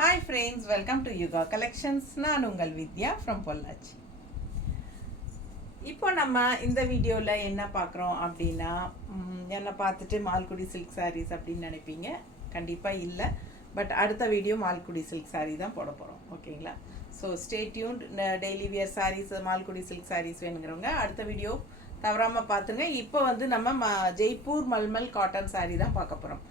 Hi friends, welcome to Yuga Collections. நான் உங்கள் வித்யா from Pollachi. இப்போ நம்ம இந்த வீடியோவில் என்ன பார்க்குறோம் அப்படின்னா என்னை பார்த்துட்டு மால்குடி சில்க் சாரீஸ் அப்படின்னு நினைப்பீங்க. கண்டிப்பாக இல்லை, பட் அடுத்த வீடியோ மால்குடி சில்க் சாரீ தான் போட போகிறோம். ஓகேங்களா? So stay tuned. Daily wear saris, Malgudi silk saris வேணுங்கிறவங்க அடுத்த வீடியோ தவறாமல் பார்த்துங்க. இப்போ வந்து நம்ம ஜெய்ப்பூர் மல்மல் காட்டன் சாரீ தான் பார்க்க போகிறோம்.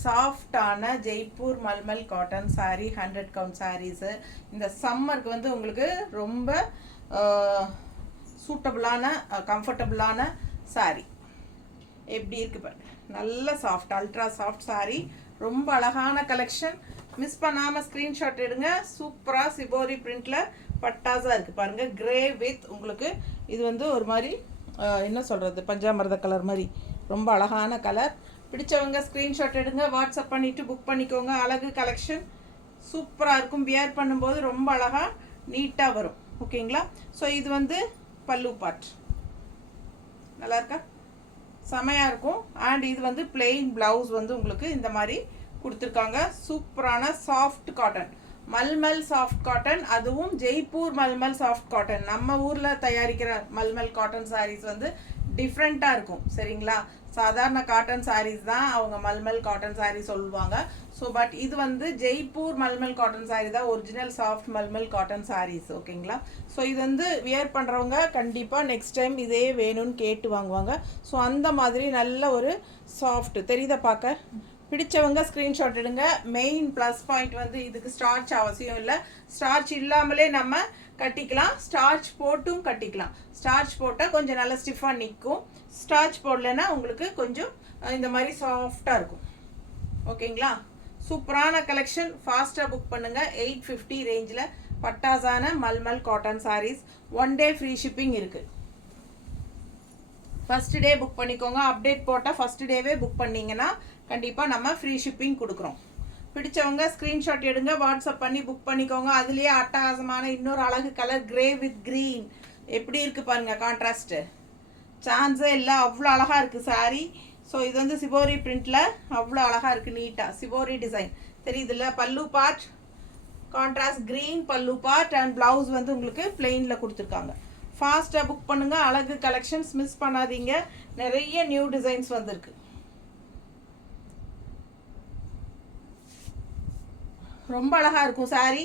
சாஃப்டான ஜெய்ப்பூர் மல்மல் காட்டன் சாரீ, 100 கவுண்ட் சாரீஸு. இந்த சம்மருக்கு வந்து உங்களுக்கு ரொம்ப சூட்டபுளான கம்ஃபர்டபுளான சாரீ. எப்படி இருக்குது பாருங்க, நல்ல சாஃப்ட், அல்ட்ரா சாஃப்ட் சாரீ. ரொம்ப அழகான கலெக்ஷன். மிஸ் பண்ணாமல் ஸ்க்ரீன்ஷாட் எடுங்க. சூப்பராக சிபோரி பிரிண்டில் பட்டாஸாக இருக்குது பாருங்கள். கிரே வித் உங்களுக்கு இது வந்து ஒரு மாதிரி என்ன சொல்கிறது, பஞ்சாமிர்த கலர் மாதிரி ரொம்ப அழகான கலர். பிடிச்சவங்க ஸ்க்ரீன்ஷாட் எடுங்க, வாட்ஸ்அப் பண்ணிவிட்டு புக் பண்ணிக்கோங்க. அழகு கலெக்ஷன் சூப்பராக இருக்கும். வியர் பண்ணும்போது ரொம்ப அழகாக நீட்டாக வரும். ஓகேங்களா? ஸோ இது வந்து பல்லு பார்ட் நல்லா இருக்கா, செமையாக இருக்கும். அண்ட் இது வந்து பிளெயின் ப்ளவுஸ் வந்து உங்களுக்கு இந்த மாதிரி கொடுத்துருக்காங்க. சூப்பரான soft cotton, mulmul soft cotton, அதுவும் ஜெய்ப்பூர் மல்மல் சாஃப்ட் காட்டன். நம்ம ஊரில் தயாரிக்கிற மல்மல் காட்டன் சாரீஸ் வந்து டிஃப்ரெண்ட்டாக இருக்கும். சரிங்களா? சாதாரண காட்டன் சாரீஸ் தான் அவங்க மல்மல் காட்டன் சாரீ சொல்லுவாங்க. ஸோ பட் இது வந்து ஜெய்ப்பூர் மல்மல் காட்டன் சாரீ தான் original soft malmal cotton saris. ஓகேங்களா? ஸோ இது வந்து வியர் பண்ணுறவங்க கண்டிப்பாக நெக்ஸ்ட் டைம் இதே வேணும்னு கேட்டு வாங்குவாங்க. ஸோ அந்த மாதிரி நல்ல ஒரு சாஃப்ட் தெரியுத பார்க்க. பிடிச்சவங்க ஸ்க்ரீன்ஷாட் எடுங்க. மெயின் ப்ளஸ் பாயிண்ட் வந்து இதுக்கு ஸ்டார்ச் அவசியம் இல்லை. ஸ்டார்ச் இல்லாமலே நம்ம கட்டிக்கலாம், ஸ்டார்ச் போட்டும் கட்டிக்கலாம். ஸ்டார்ச் போட்டால் கொஞ்சம் நல்லா ஸ்டிஃபாக நிற்கும். ஸ்டார்ச் போடலைன்னா உங்களுக்கு கொஞ்சம் இந்த மாதிரி சாஃப்டாக இருக்கும். ஓகேங்களா? சூப்பரான கலெக்ஷன். ஃபாஸ்ட்டாக புக் பண்ணுங்கள். 850 ரேஞ்சில் பட்டாசான mulmul cotton saris. 1 day free shipping இருக்குது. ஃபஸ்ட் டே புக் பண்ணிக்கோங்க. அப்டேட் போட்டால் ஃபஸ்ட் டேவே புக் பண்ணிங்கன்னா கண்டிப்பாக நம்ம ஃப்ரீ ஷிப்பிங் கொடுக்குறோம். பிடிச்சவங்க ஸ்க்ரீன்ஷாட் எடுங்க, வாட்ஸ்அப் பண்ணி புக் பண்ணிக்கோங்க. அதுலேயே அட்டகாசமான இன்னொரு அழகு கலர் கிரே வித் க்ரீன். எப்படி இருக்குது பாருங்கள், கான்ட்ராஸ்ட்டு சான்ஸே இல்லை, அவ்வளோ அழகாக இருக்குது சாரீ. ஸோ இது வந்து சிபோரி பிரிண்டில் அவ்வளோ அழகாக இருக்குது, நீட்டாக சிபோரி டிசைன் தெரியுதுல்ல. பல்லு பார்ட் கான்ட்ராஸ்ட் க்ரீன் பல்லு பார்ட் அண்ட் ப்ளவுஸ் வந்து உங்களுக்கு பிளெயினில் கொடுத்துருக்காங்க. ஃபாஸ்ட்டாக புக் பண்ணுங்கள். அழகு கலெக்ஷன்ஸ் மிஸ் பண்ணாதீங்க. நிறைய நியூ டிசைன்ஸ் வந்திருக்கு. ரொம்ப அழகாக இருக்கும் சாரீ.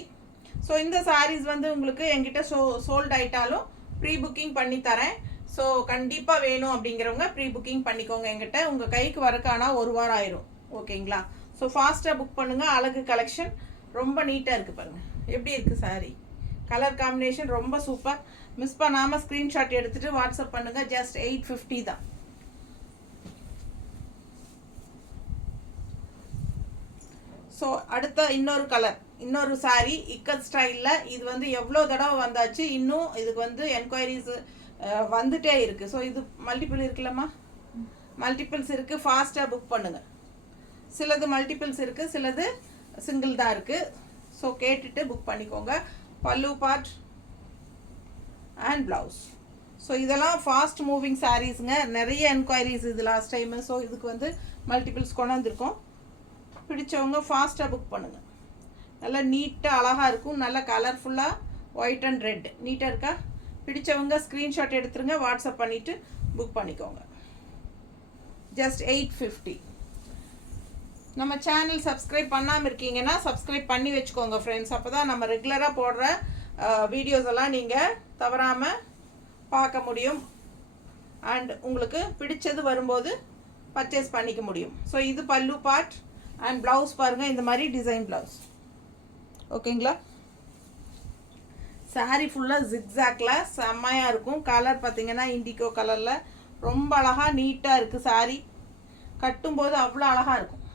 ஸோ இந்த சாரீஸ் வந்து உங்களுக்கு என்கிட்ட சோல்ட் ஆகிட்டாலும் ப்ரீ புக்கிங் பண்ணி தரேன். ஸோ கண்டிப்பாக வேணும் அப்படிங்கிறவங்க ப்ரீ புக்கிங் பண்ணிக்கோங்க. என்கிட்ட உங்கள் கைக்கு வரக்கானா 1 வாரம் ஆயிரும். ஓகேங்களா? ஸோ ஃபாஸ்ட்டாக புக் பண்ணுங்கள். அழகு கலெக்ஷன் ரொம்ப நீட்டாக இருக்குது பாருங்கள். எப்படி இருக்குது சாரீ, கலர் காம்பினேஷன் ரொம்ப சூப்பர். மிஸ் பண்ணாமல் ஸ்க்ரீன்ஷாட் எடுத்துகிட்டு வாட்ஸ்அப் பண்ணுங்கள். ஜஸ்ட் 850 தான். ஸோ அடுத்த இன்னொரு கலர், இன்னொரு சாரீ இக்கத் ஸ்டைலில். இது வந்து எவ்வளோ தடவை வந்தாச்சு, இன்னும் இதுக்கு வந்து என்கொயரிஸ் வந்துட்டே இருக்குது. ஸோ இது மல்டிபிள் இருக்குல்லம்மா, மல்டிபிள்ஸ் இருக்குது. ஃபாஸ்ட்டாக புக் பண்ணுங்கள். சிலது மல்டிபிள்ஸ் இருக்குது, சிலது சிங்கிள் தான் இருக்குது. ஸோ கேட்டுட்டு புக் பண்ணிக்கோங்க. பல்லு பார்ட் அண்ட் ப்ளவுஸ். ஸோ இதெல்லாம் ஃபாஸ்ட் மூவிங் சாரீஸுங்க. நிறைய என்கொயரிஸ் இது லாஸ்ட் டைமு. ஸோ இதுக்கு வந்து மல்டிபிள்ஸ் கொண்டாந்துருக்கோம். பிடிச்சவங்க ஃபாஸ்ட்டாக புக் பண்ணுங்கள். நல்லா நீட்டாக அழகாக இருக்கும். நல்லா கலர்ஃபுல்லாக ஒயிட் அண்ட் ரெட் நீட்டாக இருக்கா. பிடிச்சவங்க ஸ்க்ரீன்ஷாட் எடுத்துருங்க, வாட்ஸ்அப் பண்ணிவிட்டு புக் பண்ணிக்கோங்க. ஜஸ்ட் 850. நம்ம சேனல் சப்ஸ்கிரைப் பண்ணாமல் இருக்கீங்கன்னா சப்ஸ்கிரைப் பண்ணி வச்சுக்கோங்க ஃப்ரெண்ட்ஸ். அப்போ தான் நம்ம ரெகுலராக போடுற வீடியோஸ் எல்லாம் நீங்கள் தவறாமல் பார்க்க முடியும். அண்ட் உங்களுக்கு பிடிச்சது வரும்போது பர்ச்சேஸ் பண்ணிக்க முடியும். ஸோ இது பல்லு பார்ட் அண்ட் ப்ளவுஸ் பாருங்கள், இந்த மாதிரி டிசைன் ப்ளவுஸ். ஓகேங்களா? சாரீ ஃபுல்லாக ஜிக்ஸாக்ல செம்மையாக இருக்கும். கலர் பார்த்தீங்கன்னா இண்டிகோ கலரில் ரொம்ப அழகாக நீட்டாக இருக்குது சாரீ. கட்டும்போது அவ்வளோ அழகாக இருக்கும்.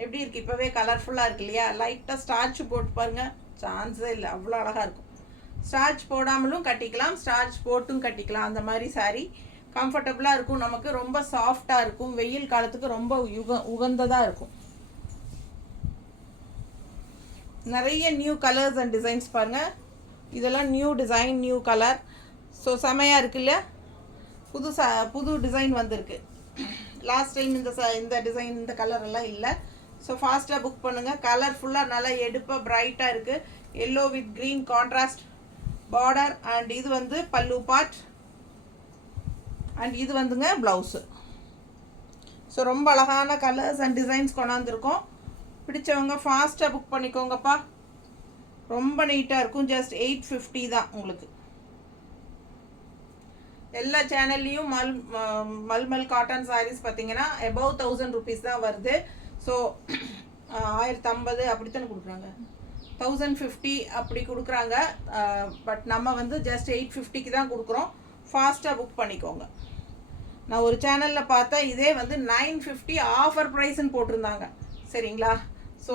எப்படி இருக்குது, இப்போவே கலர்ஃபுல்லாக இருக்கு இல்லையா? லைட்டாக ஸ்டார்ச் போட்டு பாருங்கள், சான்ஸே இல்லை, அவ்வளோ அழகாக இருக்கும். ஸ்டார்ச் போடாமலும் கட்டிக்கலாம், ஸ்டார்ச் போட்டும் கட்டிக்கலாம். அந்த மாதிரி சாரீ கம்ஃபர்டபுளாக இருக்கும். நமக்கு ரொம்ப சாஃப்டாக இருக்கும். வெயில் காலத்துக்கு ரொம்ப உகந்ததாக இருக்கும். நிறைய நியூ கலர்ஸ் அண்ட் டிசைன்ஸ் பாருங்கள். இதெல்லாம் new design, new colour. So செமையாக இருக்குல்ல, புது டிசைன் வந்திருக்கு. லாஸ்ட் டைம் இந்த டிசைன் இந்த கலர் எல்லாம் இல்லை. ஸோ ஃபாஸ்ட்டாக புக் பண்ணுங்கள். கலர்ஃபுல்லாக நல்லா எடுப்பாக பிரைட்டாக இருக்குது. Yellow with green contrast border. And இது வந்து பல்லு பார்ட். அண்ட் இது வந்துங்க ப்ளவுஸு. ஸோ ரொம்ப அழகான கலர்ஸ் அண்ட் டிசைன்ஸ் கொண்டாந்துருக்கோம். பிடிச்சவங்க ஃபாஸ்ட்டாக புக் பண்ணிக்கோங்கப்பா. ரொம்ப நீட்டாக இருக்கும். ஜஸ்ட் 850 தான் உங்களுக்கு. எல்லா சேனல்லையும் மல்மல் காட்டன் சாரீஸ் பார்த்தீங்கன்னா above 1000 rupees தான் வருது. ஸோ 1050 அப்படித்தானே கொடுக்குறாங்க, 1050 அப்படி கொடுக்குறாங்க. பட் நம்ம வந்து ஜஸ்ட் 850க்கு தான் கொடுக்குறோம். ஃபாஸ்ட்டாக புக் பண்ணிக்கோங்க. நான் ஒரு சேனலில் பார்த்தேன், இதே வந்து 950 ஆஃபர் ப்ரைஸ்ன்னு போட்டிருந்தாங்க. சரிங்களா? ஸோ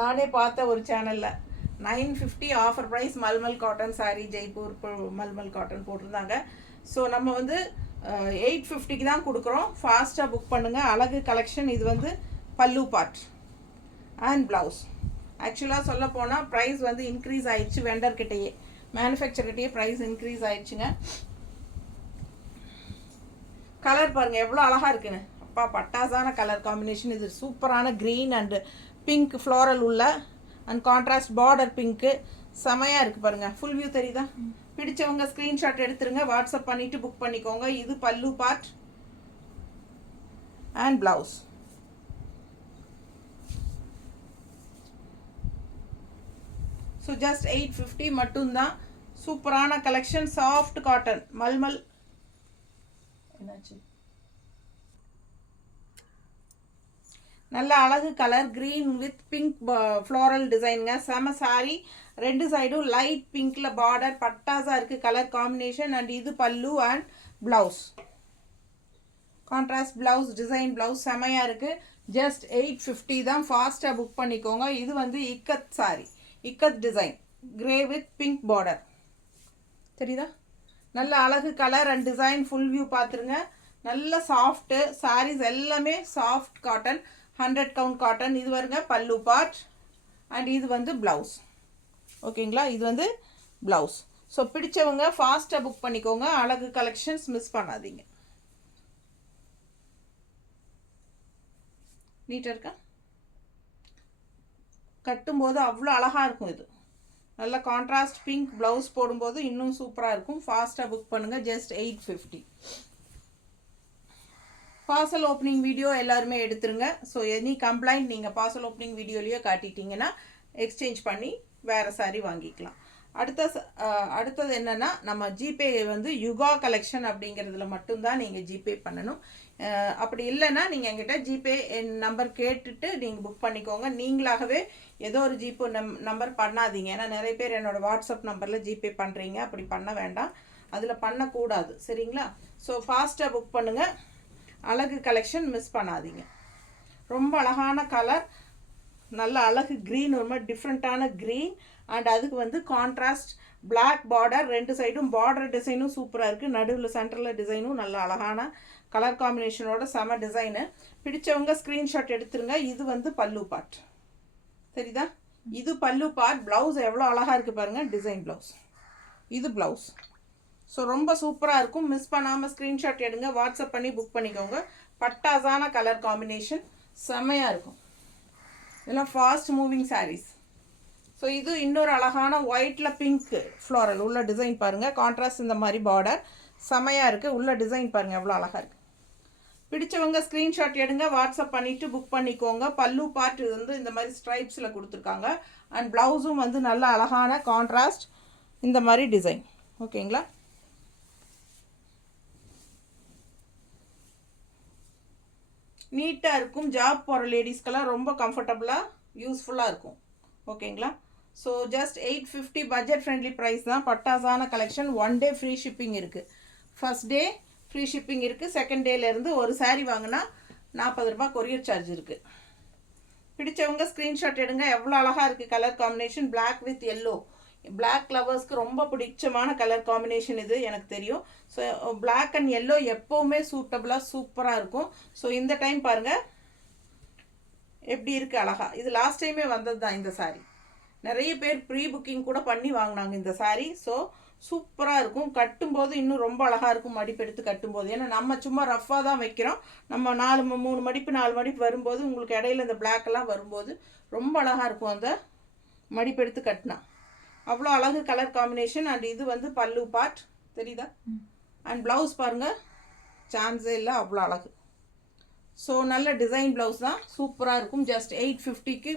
நானே பார்த்த ஒரு சேனலில் 950 offer price malmal cotton sari, Jaipur mulmul cotton போட்டிருந்தாங்க. ஸோ நம்ம வந்து 850க்கு தான் கொடுக்குறோம். ஃபாஸ்ட்டாக புக் பண்ணுங்கள். அழகு கலெக்ஷன். இது வந்து பல்லு பார்ட் அண்ட் ப்ளவுஸ். ஆக்சுவலாக சொல்ல போனால் ப்ரைஸ் வந்து இன்க்ரீஸ் ஆயிடுச்சு. வெண்டர்கிட்டையே, மேனுஃபேக்சர்கிட்டையே ப்ரைஸ் இன்க்ரீஸ் ஆயிடுச்சுங்க. கலர் பாருங்கள் எவ்வளோ அழகாக இருக்குன்னு. அப்பா பட்டாசான கலர் காம்பினேஷன். இது சூப்பரான க்ரீன் அண்டு பிங்க் ஃப்ளோரல் உள்ள அண்ட் கான்ட்ராஸ்ட் பார்டர் பிங்க்கு. செமையாக இருக்குது பாருங்கள். ஃபுல் வியூ தெரியுதா? பிடிச்சவங்க ஸ்க்ரீன்ஷாட் எடுத்துருங்க, வாட்ஸ்அப் பண்ணிவிட்டு புக் பண்ணிக்கோங்க. இது pallu part and blouse. So just 850 மட்டும்தான். சூப்பரான கலெக்ஷன். Soft cotton mulmul. என்னாச்சு? நல்ல அழகு colour green with pink floral டிசைனுங்க. செம சாரி. ரெண்டு சைடும் லைட் பிங்க்ல பார்டர். பட்டாஸாக இருக்குது கலர் காம்பினேஷன். அண்ட் இது பல்லு and blouse. Contrast blouse, design blouse செமையாக இருக்குது. ஜஸ்ட் 850 தான். ஃபாஸ்ட்டாக புக் பண்ணிக்கோங்க. இது வந்து ikat sorry, ikat design, grey with pink border. தெரியுதா? நல்ல அழகு colour and design. Full view பார்த்துருங்க. நல்ல சாஃப்ட்டு சாரீஸ் எல்லாமே சாஃப்ட் காட்டன், 100 count காட்டன். இது வருங்க பல்லு பார்ட் அண்ட் இது வந்து ப்ளவுஸ். ஓகேங்களா? இது வந்து ப்ளவுஸ். ஸோ பிடிச்சவங்க ஃபாஸ்ட்டாக புக் பண்ணிக்கோங்க. அழகு கலெக்ஷன்ஸ் மிஸ் பண்ணாதீங்க. நீட்டாக இருக்கா? கட்டும்போது அவ்வளோ அழகாக இருக்கும். இது நல்ல கான்ட்ராஸ்ட் பிங்க் ப்ளவுஸ் போடும்போது இன்னும் சூப்பராக இருக்கும். ஃபாஸ்ட்டாக புக் பண்ணுங்கள். ஜஸ்ட் 850. பார்சல் ஓப்பனிங் வீடியோ எல்லாருமே எடுத்துருங்க. ஸோ எனி கம்ப்ளைண்ட் நீங்கள் பார்சல் ஓப்பனிங் வீடியோலேயே காட்டிட்டீங்கன்னா எக்ஸ்சேஞ்ச் பண்ணி வேறு சாரி வாங்கிக்கலாம். அடுத்தது என்னென்னா, நம்ம ஜிபே வந்து யுகா கலெக்ஷன் அப்படிங்கிறதுல மட்டும்தான் நீங்கள் ஜிபே பண்ணணும். அப்படி இல்லைன்னா நீங்கள் என்கிட்ட ஜிபே நம்பர் கேட்டுட்டு நீங்கள் புக் பண்ணிக்கோங்க. நீங்களாகவே ஏதோ ஒரு ஜிபே நம்பர் பண்ணாதீங்க. ஏன்னா நிறைய பேர் என்னோடய வாட்ஸ்அப் நம்பரில் ஜிபே பண்ணுறீங்க. அப்படி பண்ண வேண்டாம், அதில் பண்ணக்கூடாது. சரிங்களா? ஸோ ஃபாஸ்ட்டாக புக் பண்ணுங்கள். அழகு கலெக்ஷன் மிஸ் பண்ணாதீங்க. ரொம்ப அழகான கலர், நல்ல அழகு க்ரீன், ஒரு மாதிரி டிஃப்ரெண்ட்டான க்ரீன். அண்ட் அதுக்கு வந்து கான்ட்ராஸ்ட் பிளாக் பார்டர். ரெண்டு சைடும் பார்டர் டிசைனும் சூப்பராக இருக்குது. நடுவில் சென்டரில் டிசைனும் நல்ல அழகான கலர் காம்பினேஷனோட செம டிசைனு. பிடிச்சவங்க ஸ்க்ரீன்ஷாட் எடுத்துருங்க. இது வந்து பல்லு பார்ட். சரிதா? இது பல்லு பார்ட். ப்ளவுஸ் எவ்வளோ அழகாக இருக்குது பாருங்கள். Design blouse. இது ப்ளவுஸ். ஸோ ரொம்ப சூப்பராக இருக்கும். மிஸ் பண்ணாமல் ஸ்க்ரீன்ஷாட் எடுங்க, வாட்ஸ்அப் பண்ணி புக் பண்ணிக்கோங்க. பட்டாசான கலர் காம்பினேஷன் செம்மையாக இருக்கும். இதெல்லாம் ஃபாஸ்ட் மூவிங் சாரீஸ். ஸோ இது இன்னொரு அழகான ஒயிட்டில் பிங்க் ஃப்ளோரல் உள்ள டிசைன் பாருங்கள். கான்ட்ராஸ்ட் இந்த மாதிரி பார்டர் செம்மையாக இருக்குது. உள்ள டிசைன் பாருங்கள் எவ்வளோ அழகாக இருக்குது. பிடிச்சவங்க ஸ்க்ரீன்ஷாட் எடுங்க, வாட்ஸ்அப் பண்ணிவிட்டு புக் பண்ணிக்கோங்க. பல்லு பார்ட் இது வந்து இந்த மாதிரி ஸ்ட்ரைப்ஸில் கொடுத்துருக்காங்க. அண்ட் ப்ளவுஸும் வந்து நல்ல அழகான கான்ட்ராஸ்ட் இந்த மாதிரி டிசைன். ஓகேங்களா? நீட்டாக இருக்கும். ஜாப் போகிற லேடிஸ்க்கெல்லாம் ரொம்ப கம்ஃபர்டபுளாக யூஸ்ஃபுல்லாக இருக்கும். ஓகேங்களா? So just 850 budget friendly price தான். பட்டாசான கலெக்ஷன். 1 day ஃப்ரீ ஷிப்பிங் இருக்குது. ஃபர்ஸ்ட் டே ஃப்ரீ ஷிப்பிங் இருக்குது. செகண்ட் டேலேருந்து ஒரு சாரீ வாங்கினா 40 ரூபாய் கொரியர் சார்ஜ் இருக்குது. பிடிச்சவங்க ஸ்க்ரீன்ஷாட் எடுங்க. எவ்வளோ அழகாக இருக்குது colour combination. Black with yellow. Black லவர்ஸ்க்கு ரொம்ப பிடிச்சமான கலர் காம்பினேஷன் இது, எனக்கு தெரியும். ஸோ பிளாக் அண்ட் எல்லோ எப்போவுமே சூட்டபுளாக சூப்பராக இருக்கும். ஸோ இந்த டைம் பாருங்கள் எப்படி இருக்குது அழகா. இது லாஸ்ட் டைமே வந்தது தான் இந்த சாரீ. நிறைய பேர் ப்ரீ புக்கிங் கூட பண்ணி வாங்கினாங்க இந்த சாரீ. ஸோ சூப்பராக இருக்கும். கட்டும்போது இன்னும் ரொம்ப அழகாக இருக்கும் மடிப்பு எடுத்து கட்டும்போது. ஏன்னா நம்ம சும்மா ரஃப்பாக தான் வைக்கிறோம். நம்ம 3 மடிப்பு 4 மடிப்பு வரும்போது உங்களுக்கு இடையில இந்த பிளாக்கெல்லாம் வரும்போது ரொம்ப அழகாக இருக்கும் அந்த மடிப்பு எடுத்து கட்டினா. அவ்வளோ அழகு கலர் காம்பினேஷன். அண்ட் இது வந்து பல்லு பார்ட் தெரியுதா? அண்ட் ப்ளவுஸ் பாருங்கள், சான்ஸே இல்லை, அவ்வளோ அழகு. ஸோ நல்ல டிசைன் ப்ளவுஸ் தான், சூப்பராக இருக்கும். ஜஸ்ட் 850க்கு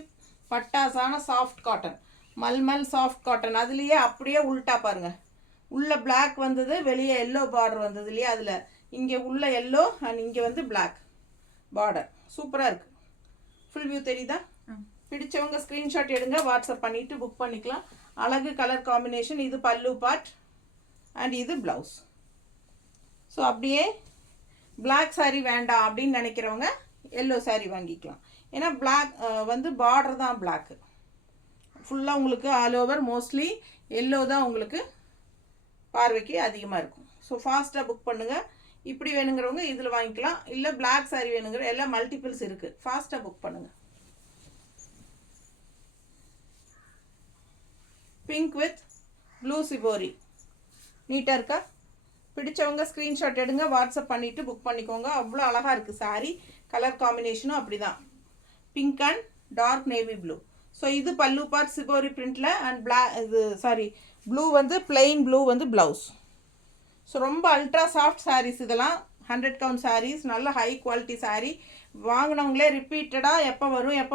பட்டாசான soft cotton, mulmul soft cotton. அதுலேயே அப்படியே உள்ட்டா பாருங்கள், உள்ள பிளாக் வந்தது, வெளியே எல்லோ பார்டர் வந்தது இல்லையா? அதில் இங்கே உள்ள எல்லோ அண்ட் இங்கே வந்து பிளாக் பார்டர். சூப்பராக இருக்குது. ஃபுல் வியூ தெரியுதா? பிடிச்சவங்க ஸ்க்ரீன்ஷாட் எடுங்க, வாட்ஸ்அப் பண்ணிவிட்டு புக் பண்ணிக்கலாம். அழகு கலர் காம்பினேஷன். இது பல்லு பார்ட் அண்ட் இது ப்ளவுஸ். ஸோ அப்படியே பிளாக் சாரீ வேண்டாம் அப்படின்னு நினைக்கிறவங்க எல்லோ சாரீ வாங்கிக்கலாம். ஏன்னா பிளாக் வந்து பார்டர் தான் பிளாக்கு, ஃபுல்லாக உங்களுக்கு ஆல் ஓவர் மோஸ்ட்லி எல்லோ தான் உங்களுக்கு பார்வைக்கு அதிகமாக இருக்கும். ஸோ ஃபாஸ்ட்டாக புக் பண்ணுங்கள். இப்படி வேணுங்கிறவங்க இதில் வாங்கிக்கலாம், இல்லை பிளாக் சாரீ வேணுங்கிற எல்லாம் மல்டிபிள்ஸ் இருக்குது. ஃபாஸ்ட்டாக புக் பண்ணுங்கள். பிங்க் வித் ப்ளூ சிபோரி நீட்டாக இருக்கா? பிடிச்சவங்க ஸ்க்ரீன்ஷாட் எடுங்க, வாட்ஸ்அப் பண்ணிவிட்டு புக் பண்ணிக்கோங்க. அவ்வளோ அழகாக இருக்குது சாரீ. கலர் காம்பினேஷனும் அப்படி தான், pink and dark navy blue. So இது பல்லு பார்ட் சிபோரி பிரிண்டில் அண்ட் இது ப்ளூ வந்து பிளெயின் ப்ளூ வந்து ப்ளவுஸ். ஸோ ரொம்ப அல்ட்ரா சாஃப்ட் சாரீஸ் இதெல்லாம். 100 கவுண்ட் சாரீஸ், நல்ல ஹை குவாலிட்டி சாரீ. வாங்கினவங்களே ரிப்பீட்டடாக எப்போ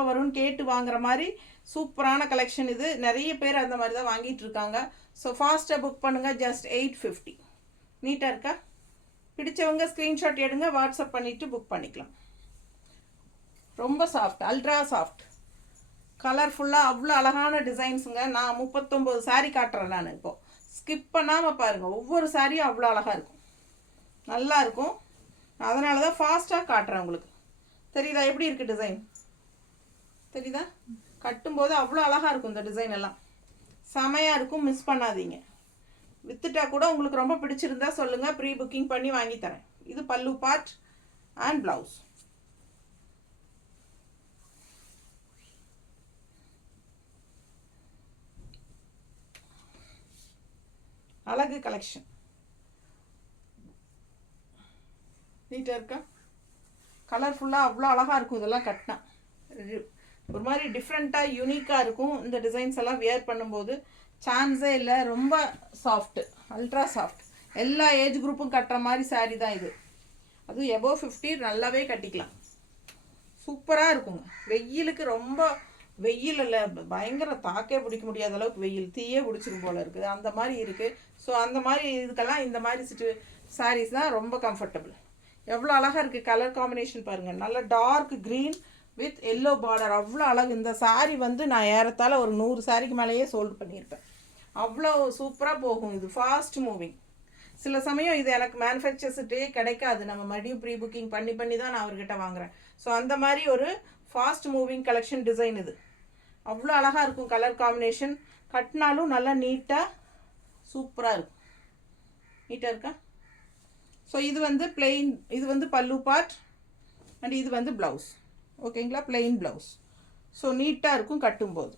வரும்னு கேட்டு வாங்குற மாதிரி சூப்பரான கலெக்ஷன் இது. நிறைய பேர் அந்த மாதிரி தான் வாங்கிட்டு இருக்காங்க. ஸோ ஃபாஸ்ட்டாக புக் பண்ணுங்கள். ஜஸ்ட் 850. நீட்டாக இருக்கா? பிடிச்சவங்க ஸ்க்ரீன்ஷாட் எடுங்க, வாட்ஸ்அப் பண்ணிவிட்டு புக் பண்ணிக்கலாம். ரொம்ப சாஃப்ட், அல்ட்ரா சாஃப்ட், கலர்ஃபுல்லாக அவ்வளோ அழகான டிசைன்ஸுங்க. நான் 39 சாரீ காட்டுறேன் நான் இப்போது. ஸ்கிப் பண்ணாமல் பாருங்கள், ஒவ்வொரு சாரியும் அவ்வளோ அழகாக இருக்கும், நல்லா இருக்கும். அதனால தான் ஃபாஸ்ட்டாக காட்டுறேன் உங்களுக்கு. தெரியுதா எப்படி இருக்குது டிசைன்? தெரியுதா? கட்டும்போது அவ்வளோ அழகாக இருக்கும். இந்த டிசைன் எல்லாம் செமையாக இருக்கும், மிஸ் பண்ணாதீங்க. வித்துட்டா கூட உங்களுக்கு ரொம்ப பிடிச்சிருந்தா சொல்லுங்கள், ப்ரீ புக்கிங் பண்ணி வாங்கி தரேன். இது பல்லு பார்ட் அண்ட் ப்ளவுஸ். அழகு கலெக்ஷன், நீட்டாக இருக்கா? கலர்ஃபுல்லாக அவ்வளோ அழகாக இருக்கும். இதெல்லாம் கட்டினா ஒரு மாதிரி டிஃப்ரெண்ட்டாக யூனிக்காக இருக்கும். இந்த டிசைன்ஸ் எல்லாம் வியர் பண்ணும்போது சான்ஸே இல்லை. ரொம்ப சாஃப்ட்டு, அல்ட்ரா சாஃப்ட், எல்லா ஏஜ் குரூப்பும் கட்டுற மாதிரி சாரீ தான் இது. அதுவும் எபோவ் 50 நல்லாவே கட்டிக்கலாம். சூப்பராக இருக்குங்க. வெயிலுக்கு ரொம்ப வெயில் இல்லை, பயங்கர தாக்கே பிடிக்க முடியாத அளவுக்கு வெயில், தீயே பிடிச்சிரும் போல் இருக்குது, அந்த மாதிரி இருக்குது. ஸோ அந்த மாதிரி இதுக்கெல்லாம் இந்த மாதிரி சாரீஸ் தான் ரொம்ப கம்ஃபர்டபுள். எவ்வளோ அழகாக இருக்குது கலர் காம்பினேஷன் பாருங்கள். நல்ல dark green with yellow border, அவ்வளோ அழகு. இந்த சாரீ வந்து நான் ஏறத்தாழ ஒரு 100 சாரிக்கு மேலேயே சோல்டு பண்ணியிருப்பேன். அவ்வளோ சூப்பராக போகும். இது ஃபாஸ்ட் மூவிங். சில சமயம் இது எனக்கு மேனுஃபேக்சர்ஸ்கிட்டே கிடைக்காது, நம்ம மறுபடியும் ப்ரீ புக்கிங் பண்ணி தான் நான் அவர்கிட்ட வாங்குகிறேன். ஸோ அந்த மாதிரி ஒரு ஃபாஸ்ட் மூவிங் கலெக்ஷன் டிசைன் இது. அவ்வளோ அழகாக இருக்கும் கலர் காம்பினேஷன். கட்டினாலும் நல்லா நீட்டாக சூப்பராக இருக்கும். நீட்டாக இருக்கா? ஸோ இது வந்து பிளெயின், இது வந்து பல்லு பார்ட் அண்ட் இது வந்து ப்ளவுஸ். ஓகேங்களா? Plain blouse. ஸோ நீட்டாக இருக்கும் கட்டும்போது.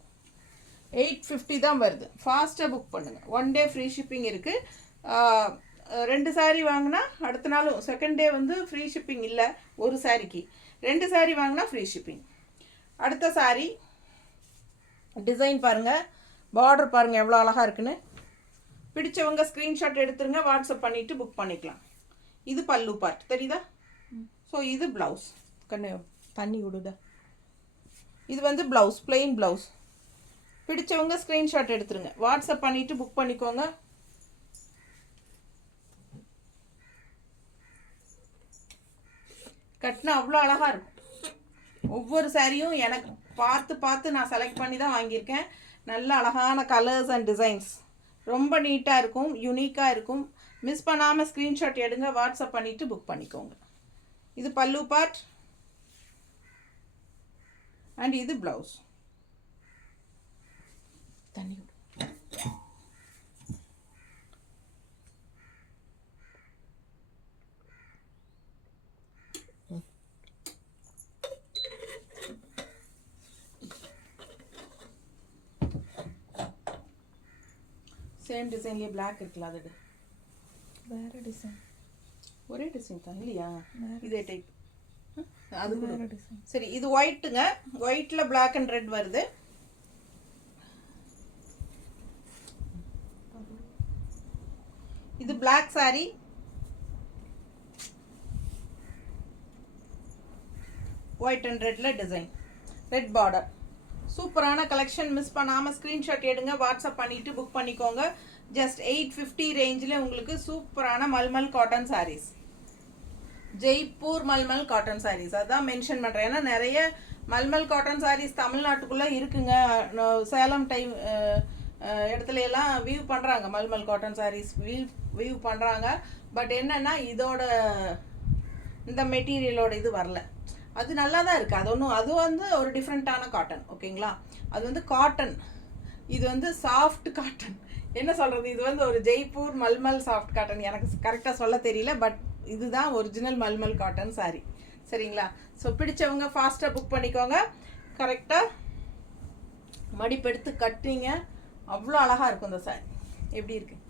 850 தான் வருது. ஃபாஸ்ட்டாக புக் பண்ணுங்கள். 1 டே ஃப்ரீ ஷிப்பிங் இருக்குது. 2 சாரீ வாங்கினா அடுத்த நாளும், செகண்ட் டே வந்து ஃப்ரீ ஷிப்பிங் இல்லை. ஒரு சாரிக்கு 2 சாரீ வாங்கினா ஃப்ரீ ஷிப்பிங். அடுத்த சாரீ டிசைன் பாருங்கள், பார்டர் பாருங்கள் எவ்வளோ அழகாக இருக்குன்னு. பிடிச்சவங்க ஸ்க்ரீன்ஷாட் எடுத்துருங்க, வாட்ஸ்அப் பண்ணிவிட்டு புக் பண்ணிக்கலாம். இது பல்லு பார்ட் தெரியுதா? ஸோ இது ப்ளவுஸ். கண்ணு தண்ணி விடுதா? இது வந்து ப்ளவுஸ், பிளெயின் ப்ளவுஸ். பிடிச்சவங்க ஸ்க்ரீன்ஷாட் எடுத்துருங்க, வாட்ஸ்அப் பண்ணிவிட்டு புக் பண்ணிக்கோங்க. கட்டினா அவ்வளோ அழகாக இருக்கும். ஒவ்வொரு சாரியும் எனக்கு பார்த்து நான் செலக்ட் பண்ணி தான் வாங்கியிருக்கேன். நல்ல அழகான கலர்ஸ் அண்ட் டிசைன்ஸ், ரொம்ப நீட்டாக இருக்கும், யூனிக்காக இருக்கும். மிஸ் பண்ணாமல் ஸ்க்ரீன்ஷாட் எடுங்க, வாட்ஸ்அப் பண்ணிவிட்டு புக் பண்ணிக்கோங்க. இது பல்லு பார்ட் அண்ட் இது ப்ளவுஸ். தண்ணி சேம் டிசைன்லேயே பிளாக் இருக்குல்ல அது வேறு டிசைன். ஒரே டிசைன் தான் இல்லையா? இதே டைப் அது வேறு டிசைன். சரி, இது ஒயிட்டுங்க. ஒயிட்டில் பிளாக் அண்ட் ரெட் வருது. இது பிளாக் சாரி. ஒயிட் அண்ட் ரெட்டில் டிசைன், ரெட் பார்டர். சூப்பரான கலெக்ஷன். மிஸ் பண்ணாமல் ஸ்க்ரீன்ஷாட் எடுங்க, வாட்ஸ்அப் பண்ணிவிட்டு புக் பண்ணிக்கோங்க. ஜஸ்ட் 850 ரேஞ்சில் உங்களுக்கு சூப்பரான மல்மல் காட்டன் சாரீஸ், ஜெய்ப்பூர் மல்மல் காட்டன் சாரீஸ். அதான் மென்ஷன் பண்ணுறேன், ஏன்னா நிறைய மல்மல் காட்டன் சாரீஸ் தமிழ்நாட்டுக்குள்ளே இருக்குங்க. சேலம் டைம் இடத்துல எல்லாம் வியூ பண்ணுறாங்க, மல்மல் காட்டன் சாரீஸ் வியூ பண்ணுறாங்க. பட் என்னென்னா இதோட இந்த மெட்டீரியலோட இது வரல. அது நல்லா தான் இருக்குது. அது ஒன்றும், அது வந்து ஒரு டிஃப்ரெண்ட்டான காட்டன். ஓகேங்களா? அது வந்து காட்டன், இது வந்து சாஃப்ட் காட்டன். என்ன சொல்கிறது, இது வந்து ஒரு ஜெய்ப்பூர் மல்மல் சாஃப்ட் காட்டன். எனக்கு கரெக்டாக சொல்ல தெரியல, பட் இதுதான் ஒரிஜினல் மல்மல் காட்டன் சாரி. சரிங்களா? ஸோ பிடிச்சவங்க ஃபாஸ்ட்டாக புக் பண்ணிக்கோங்க. கரெக்டாக மடிப்பெடுத்து கட்டுறீங்க, அவ்வளோ அழகாக இருக்கும் இந்த சாரி. எப்படி இருக்குது,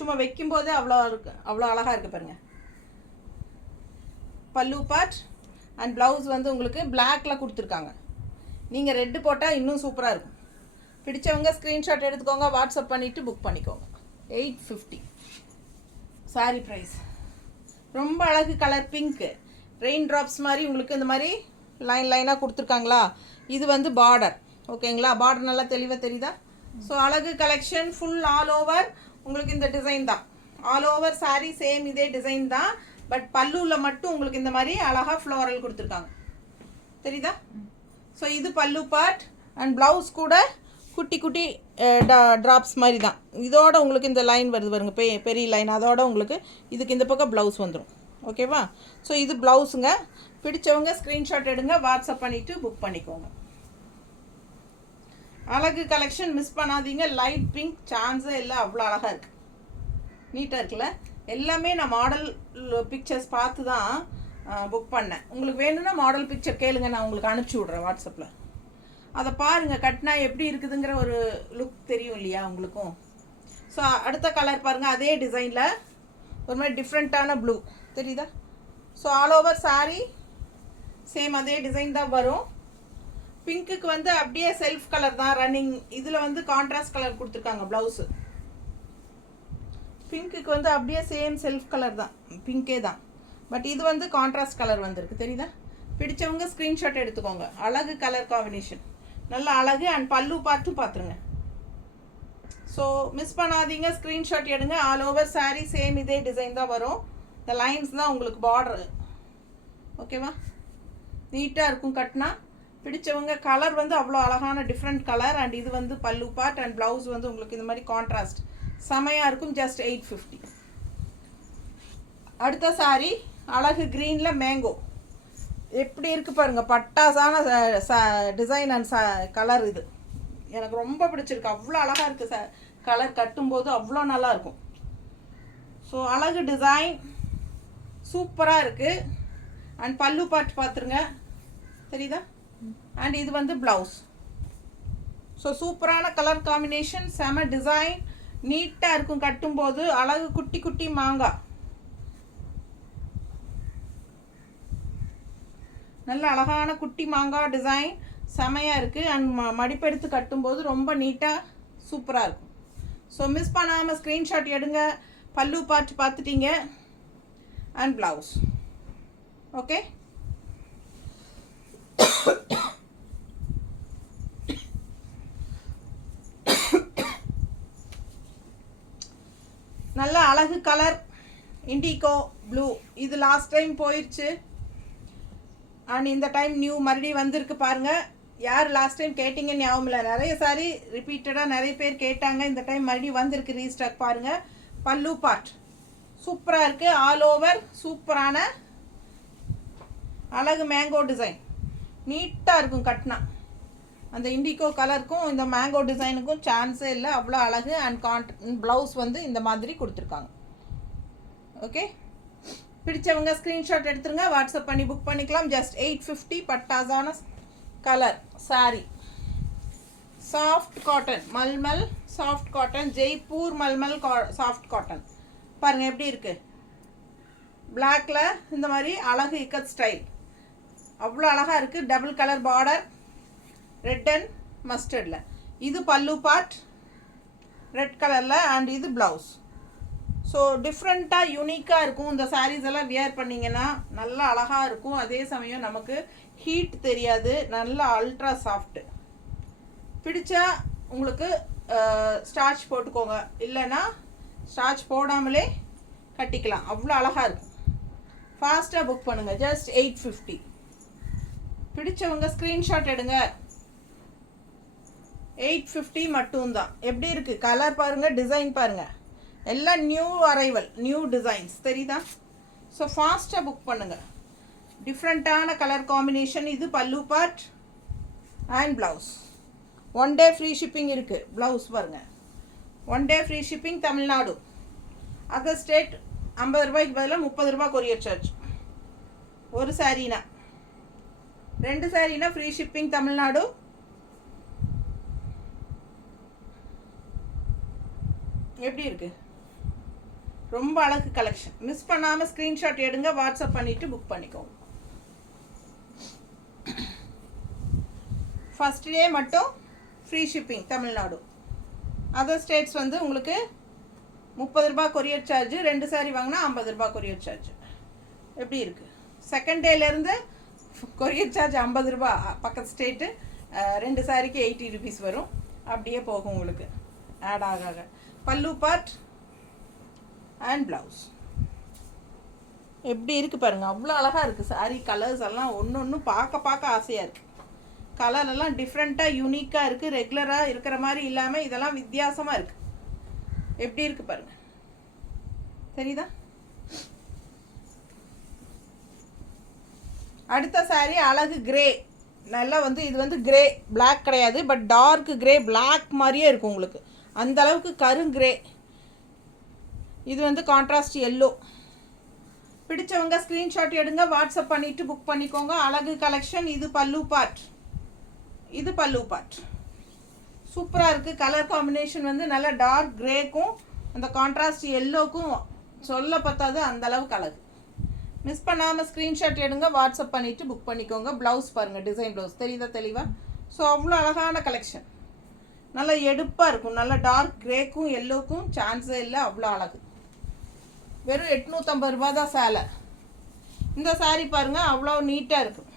சும்மா வைக்கும்போதே அவ்வளோ இருக்குது, அவ்வளோ அழகாக இருக்குது பாருங்கள். பல்லு பார்ட் அண்ட் ப்ளவுஸ் வந்து உங்களுக்கு பிளாக்ல கொடுத்துருக்காங்க. நீங்கள் ரெட்டு போட்டால் இன்னும் சூப்பராக இருக்கும். பிடிச்சவங்க ஸ்க்ரீன்ஷாட் எடுத்துக்கோங்க, வாட்ஸ்அப் பண்ணிவிட்டு புக் பண்ணிக்கோங்க. 850 சாரி ப்ரைஸ். ரொம்ப அழகு கலர் பிங்க்கு, ரெயின் ட்ராப்ஸ் மாதிரி உங்களுக்கு இந்த மாதிரி லைனாக கொடுத்துருக்காங்களா. இது வந்து பார்டர். ஓகேங்களா? பார்டர் நல்லா தெளிவாக தெரியுதா? ஸோ அழகு கலெக்ஷன் ஃபுல் ஆல் ஓவர் உங்களுக்கு இந்த டிசைன் தான். ஆல் ஓவர் சாரி சேம் இதே டிசைன் தான். பட் பல்லுவில் மட்டும் உங்களுக்கு இந்த மாதிரி அழகாக ஃப்ளோரல் கொடுத்துருக்காங்க. தெரியுதா? ஸோ இது பல்லு பார்ட் அண்ட் ப்ளவுஸ் கூட குட்டி குட்டி ட்ராப்ஸ் மாதிரி தான். இதோட உங்களுக்கு இந்த லைன் வருது பாருங்க, பெரிய லைன். அதோட உங்களுக்கு இதுக்கு இந்த பக்கம் ப்ளவுஸ் வந்துடும். ஓகேவா? ஸோ இது ப்ளவுஸுங்க. பிடிச்சவங்க ஸ்க்ரீன்ஷாட் எடுங்க, வாட்ஸ்அப் பண்ணிவிட்டு புக் பண்ணிக்கோங்க. அழகு கலெக்ஷன் மிஸ் பண்ணாதீங்க. லைட் பிங்க் சான்ஸே இல்லை, அவ்வளோ அழகாக இருக்குது, நீட்டாக இருக்குல்ல. எல்லாமே நான் மாடல் பிக்சர்ஸ் பார்த்து தான் புக் பண்ணேன். உங்களுக்கு வேணும்னா மாடல் பிக்சர் கேளுங்க, நான் உங்களுக்கு அனுப்பிச்சி விட்றேன் வாட்ஸ்அப்பில். அதை பாருங்கள், கட்டினா எப்படி இருக்குதுங்கிற ஒரு லுக் தெரியும் இல்லையா உங்களுக்கும். ஸோ அடுத்த கலர் பாருங்கள், அதே டிசைனில் ஒரு மாதிரி டிஃப்ரெண்ட்டான ப்ளூ தெரியுதா? So all over sorry same அதே டிசைன் தான் வரும். பிங்க்குக்கு வந்து அப்படியே செல்ஃப் கலர் தான் ரன்னிங். இதில் வந்து கான்ட்ராஸ்ட் கலர் கொடுத்துருக்காங்க ப்ளவுஸு. பிங்க்குக்கு வந்து அப்படியே சேம் செல்ஃப் கலர் தான், பிங்கே தான். பட் இது வந்து கான்ட்ராஸ்ட் கலர் வந்திருக்கு, தெரியுதா? பிடிச்சவங்க ஸ்க்ரீன்ஷாட் எடுத்துக்கோங்க. அழகு கலர் காம்பினேஷன், நல்ல அழகு. அண்ட் பல்லு பார்த்து பார்த்துருங்க. ஸோ மிஸ் பண்ணாதீங்க, ஸ்க்ரீன்ஷாட் எடுங்க. ஆல் ஓவர் சாரீ சேம் இதே டிசைன் தான் வரும். இந்த லைன்ஸ் தான் உங்களுக்கு பார்டரு. ஓகேவா? நீட்டாக இருக்கும் கட்டினா. பிடிச்சவங்க கலர் வந்து அவ்வளோ அழகான டிஃப்ரெண்ட் கலர். அண்ட் இது வந்து பல்லு பார்ட் அண்ட் ப்ளவுஸ் வந்து உங்களுக்கு இந்த மாதிரி கான்ட்ராஸ்ட் செமையாக இருக்கும். ஜஸ்ட் 850. அடுத்த சாரி அழகு க்ரீனில் மேங்கோ. எப்படி இருக்குது பாருங்கள், பட்டாசான டிசைன் அண்ட் கலர். இது எனக்கு ரொம்ப பிடிச்சிருக்கு, அவ்வளோ அழகாக இருக்குது. கலர் கட்டும்போது அவ்வளோ நல்லாயிருக்கும். ஸோ அழகு டிசைன் சூப்பராக இருக்குது. அண்ட் பல்லு பார்ட் பார்த்துருங்க, தெரியுதா? அண்ட் இது வந்து ப்ளவுஸ். ஸோ சூப்பரான கலர் காம்பினேஷன், செம டிசைன், நீட்டாக இருக்கும் கட்டும்போது. அழகு குட்டி குட்டி மாங்காய், நல்ல அழகான குட்டி மாங்காய் டிசைன் செமையாக இருக்குது. அண்ட் மடிப்பெடுத்து கட்டும்போது ரொம்ப நீட்டாக சூப்பராக இருக்கும். ஸோ மிஸ் பண்ணாமல் ஸ்க்ரீன்ஷாட் எடுங்க. பல்லு பார்த்து பார்த்துட்டீங்க அண்ட் ப்ளவுஸ். ஓகே, நல்ல அழகு கலர் இண்டிகோ ப்ளூ. இது லாஸ்ட் டைம் போயிடுச்சு அண்ட் இந்த டைம் நியூ மறுபடியும் வந்திருக்கு பாருங்கள். யார் லாஸ்ட் டைம் கேட்டிங்கன்னு ஞாபகம் இல்லை, நிறைய சாரி ரிப்பீட்டடாக நிறைய பேர் கேட்டாங்க. இந்த டைம் மறுபடியும் வந்திருக்கு ரீஸ்டாக். பாருங்கள், பல்லு பார்ட் சூப்பராக இருக்குது. ஆல் ஓவர் சூப்பரான அழகு மேங்கோ டிசைன், நீட்டாக இருக்கும் கட்டினா. அந்த இண்டிகோ கலருக்கும் இந்த மேங்கோ டிசைனுக்கும் சான்ஸே இல்லை, அவ்வளோ அழகு. அண்ட் ப்ளவுஸ் வந்து இந்த மாதிரி கொடுத்துருக்காங்க. ஓகே, பிடிச்சவங்க ஸ்க்ரீன்ஷாட் எடுத்துருங்க, வாட்ஸ்அப் பண்ணி புக் பண்ணிக்கலாம். ஜஸ்ட் 850 பட்டாசான colour sari. Soft cotton mulmul soft cotton Jaipur mulmul soft cotton பாருங்கள் எப்படி இருக்குது. பிளாக்ல இந்த மாதிரி அழகு இக்கத் ஸ்டைல் அவ்வளோ அழகாக இருக்குது. Double colour border red and மஸ்டர்டில். இது பல்லு பார்ட் ரெட் கலரில் அண்ட் இது ப்ளவுஸ். ஸோ டிஃப்ரெண்ட்டாக யூனிக்காக இருக்கும். இந்த சாரீஸ் எல்லாம் வியர் பண்ணிங்கன்னா நல்லா அழகாக இருக்கும். அதே சமயம் நமக்கு ஹீட் தெரியாது. நல்லா அல்ட்ரா சாஃப்ட்டு. பிடிச்சா உங்களுக்கு ஸ்டார்ச் போட்டுக்கோங்க, இல்லைன்னா ஸ்டார்ச் போடாமலே கட்டிக்கலாம். அவ்வளோ அழகாக இருக்கும். ஃபாஸ்ட்டாக புக் பண்ணுங்கள். ஜஸ்ட் 850. பிடிச்சவங்க ஸ்க்ரீன்ஷாட் எடுங்க. 850 மட்டும்தான். எப்படி இருக்குது கலர் பாருங்கள், டிசைன் பாருங்கள், எல்லாம் நியூ அரைவல், நியூ டிசைன்ஸ் தெரியுதா? ஸோ ஃபாஸ்ட்டாக புக் பண்ணுங்கள். டிஃப்ரெண்ட்டான கலர் காம்பினேஷன். இது pallu part and blouse. 1 day free shipping இருக்குது. ப்ளவுஸ் பாருங்கள், 1 day free shipping Tamil Nadu. Other state 50 ரூபாய்க்கு பதிலாக 30 ரூபா கொரியர் சார்ஜ். ஒரு சாரீனா, 2 சாரீனா ஃப்ரீ ஷிப்பிங் தமிழ்நாடு. எப்படி இருக்கு? ரொம்ப அழகு கலெக்ஷன். மிஸ் பண்ணாமல் ஸ்க்ரீன்ஷாட் எடுங்க, வாட்ஸ்அப் பண்ணிவிட்டு புக் பண்ணிக்கோங்க. ஃபஸ்ட் டே மட்டும் free shipping Tamil Nadu. Other states வந்து உங்களுக்கு 30 ரூபா கொரியர் சார்ஜ். 2 சாரி வாங்கினா 50 ரூபா கொரியர் சார்ஜ். எப்படி இருக்குது? செகண்ட் டேலேருந்து கொரியர் சார்ஜ் 50 ரூபா பக்கத்து ஸ்டேட்டு. 2 சாரிக்கு 80 ருபீஸ் வரும். அப்படியே போகும் உங்களுக்கு ஆட் ஆக. பல்லு பார்ட் அண்ட் ப்ளவுஸ் எப்படி இருக்குது பாருங்கள். அவ்வளோ அழகாக இருக்குது சாரீ. கலர்ஸ் எல்லாம் ஒன்று ஒன்று பார்க்க ஆசையாக இருக்குது. கலர் எல்லாம் டிஃப்ரெண்ட்டாக யூனிக்காக இருக்குது. ரெகுலராக இருக்கிற மாதிரி இல்லாமல் இதெல்லாம் வித்தியாசமாக இருக்குது. எப்படி இருக்குது பாருங்கள், தெரியுதா? அடுத்த சாரீ அழகு கிரே. நல்லா வந்து இது வந்து கிரே, பிளாக் கிடையாது, பட் டார்க் கிரே, பிளாக் மாதிரியே இருக்கும் உங்களுக்கு. அந்த அளவுக்கு கருங்கிரே. இது வந்து கான்ட்ராஸ்ட் எல்லோ. பிடிச்சவங்க ஸ்க்ரீன்ஷாட் எடுங்க, வாட்ஸ்அப் பண்ணிவிட்டு புக் பண்ணிக்கோங்க. அழகு கலெக்ஷன். இது பல்லு பார்ட், இது பல்லு பார்ட். சூப்பராக இருக்குது. கலர் காம்பினேஷன் வந்து நல்லா டார்க் கிரேக்கும் அந்த கான்ட்ராஸ்ட் எல்லோக்கும் சொல்ல பத்தாது, அந்த அளவுக்கு அழகு. மிஸ் பண்ணாமல் ஸ்க்ரீன்ஷாட் எடுங்க, வாட்ஸ்அப் பண்ணிவிட்டு புக் பண்ணிக்கோங்க. ப்ளவுஸ் பாருங்கள், டிசைன் ப்ளவுஸ் தெரியுதா தெளிவாக? ஸோ அவ்வளோ அழகான கலெக்ஷன். நல்லா எடுப்பாக இருக்கும். நல்லா டார்க் கிரேக்கும் எல்லோக்கும் சான்ஸே இல்லை, அவ்வளோ அழகு. வெறும் 850 ரூபா தான் சேலை. இந்த சாரீ பாருங்கள், அவ்வளோ நீட்டாக இருக்கும்.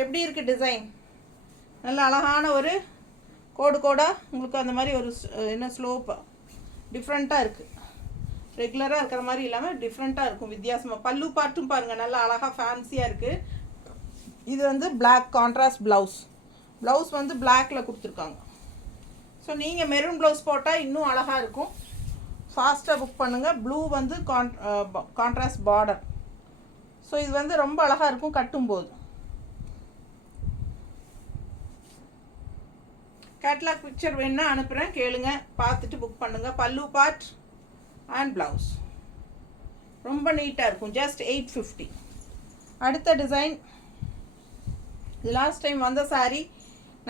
எப்படி இருக்குது டிசைன்? நல்ல அழகான ஒரு கோடாக உங்களுக்கு அந்த மாதிரி ஒரு என்ன ஸ்லோப்பாக டிஃப்ரெண்ட்டாக இருக்குது. ரெகுலராக இருக்கிற மாதிரி இல்லாமல் டிஃப்ரெண்ட்டாக இருக்கும், வித்தியாசமாக. பல்லு பார்ட்டும் பாருங்கள், நல்லா அழகாக ஃபேன்சியாக இருக்குது. இது வந்து பிளாக் கான்ட்ராஸ்ட் ப்ளவுஸ். ப்ளவுஸ் வந்து பிளாக்கில் கொடுத்துருக்காங்க. ஸோ நீங்கள் மெரூன் ப்ளவுஸ் போட்டால் இன்னும் அழகாக இருக்கும். ஃபாஸ்ட்டாக புக் பண்ணுங்கள். ப்ளூ வந்து கான்ட்ராஸ்ட் பார்டர். ஸோ இது வந்து ரொம்ப அழகாக இருக்கும் கட்டும்போது. கேட்லாக் பிக்சர் வேணுன்னா அனுப்புகிறேன், கேளுங்க, பார்த்துட்டு புக் பண்ணுங்கள். பல்லு பார்ட் அண்ட் ப்ளவுஸ் ரொம்ப நீட்டாக இருக்கும். ஜஸ்ட் 850. அடுத்த டிசைன். இது லாஸ்ட் டைம் வந்த சாரீ,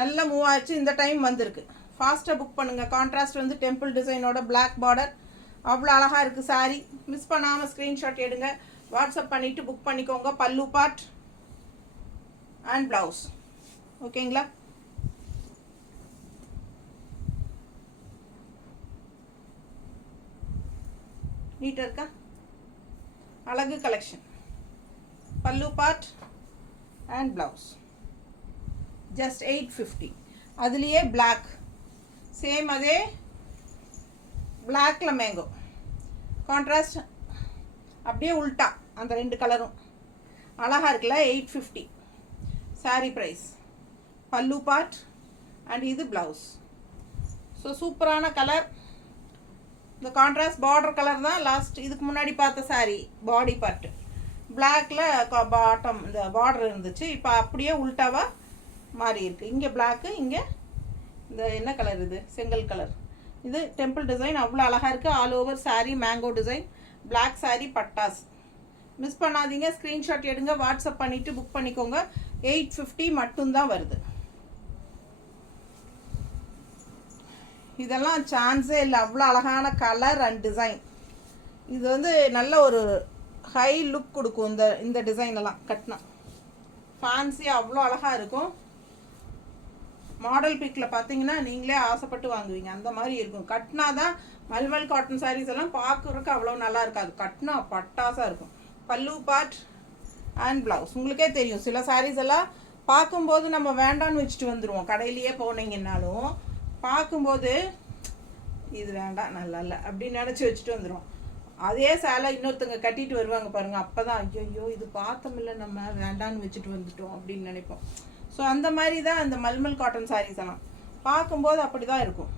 நல்லா மூவ் ஆச்சு. இந்த டைம் வந்திருக்கு. ஃபாஸ்ட்டாக புக் பண்ணுங்கள். கான்ட்ராஸ்ட் வந்து டெம்பிள் டிசைனோட பிளாக் பார்டர். அவ்வளோ அழகாக இருக்குது சாரீ. மிஸ் பண்ணாமல் ஸ்க்ரீன்ஷாட் எடுங்க, வாட்ஸ்அப் பண்ணிவிட்டு புக் பண்ணிக்கோங்க. பல்லு பார்ட் அண்ட் ப்ளவுஸ். ஓகேங்களா? நீட்டாக இருக்கா? அழகு கலெக்ஷன். பல்லு பார்ட் அண்ட் ப்ளவுஸ். ஜஸ்ட் 850. அதுலேயே பிளாக் சேம், அதே பிளாக்ல மேங்கோ கான்ட்ராஸ்ட், அப்படியே உல்ட்டா அந்த 2 கலரும் அழகாக இருக்குல்ல. 850 சாரீ ப்ரைஸ். பல்லு பார்ட் அண்ட் இது ப்ளவுஸ். ஸோ சூப்பரான கலர். இந்த கான்ட்ராஸ்ட் பார்டர் கலர் தான் லாஸ்ட் இதுக்கு முன்னாடி பார்த்த சாரீ. பாடி பார்ட்டு பிளாக்ல பாட்டம் இந்த பார்டர் இருந்துச்சு. இப்போ அப்படியே உல்ட்டாவாக மாறி இருக்குது. இங்கே பிளாக்கு, இங்கே இந்த என்ன கலர் இது? செங்கல் கலர். இது டெம்பிள் டிசைன். அவ்வளோ அழகாக இருக்குது. All over sari mango design. Black sari பட்டாஸ். மிஸ் பண்ணாதீங்க. ஸ்க்ரீன்ஷாட் எடுங்க, வாட்ஸ்அப் பண்ணிவிட்டு புக் பண்ணிக்கோங்க. 850 மட்டும்தான் வருது. இதெல்லாம் சான்ஸே இல்லை, அவ்வளோ அழகான கலர் அண்ட் டிசைன். இது வந்து நல்ல ஒரு ஹை லுக் கொடுக்கும். இந்த டிசைன் எல்லாம் கட்டினா ஃபேன்சியாக அவ்வளோ அழகாக இருக்கும். மாடல் பிக்கில் பார்த்தீங்கன்னா நீங்களே ஆசைப்பட்டு வாங்குவீங்க, அந்த மாதிரி இருக்கும். கட்டினா தான் மல்மல் காட்டன் சாரீஸ் எல்லாம் பார்க்குறதுக்கு அவ்வளோ நல்லா இருக்காது, கட்டினா பட்டாசாக இருக்கும். பல்லு பார்ட் அண்ட் ப்ளவுஸ் உங்களுக்கே தெரியும். சில சாரீஸ் எல்லாம் பார்க்கும்போது நம்ம வேண்டான்னு வச்சுட்டு வந்துடுவோம். கடையிலேயே போனீங்கன்னாலும் பார்க்கும்போது இது வேண்டாம் நல்லா இல்லை அப்படின்னு நினச்சி வச்சுட்டு வந்துடுவோம். அதே சேலை இன்னொருத்தங்க கட்டிட்டு வருவாங்க பாருங்கள், அப்போ தான் ஐயோ இது பார்த்தோமில்ல நம்ம வேண்டான்னு வச்சுட்டு வந்துட்டோம் அப்படின்னு நினைப்போம். ஸோ அந்த மாதிரி தான் இந்த மல்மல் காட்டன் சாரீஸ் எல்லாம் பார்க்கும்போது அப்படி தான் இருக்கும்,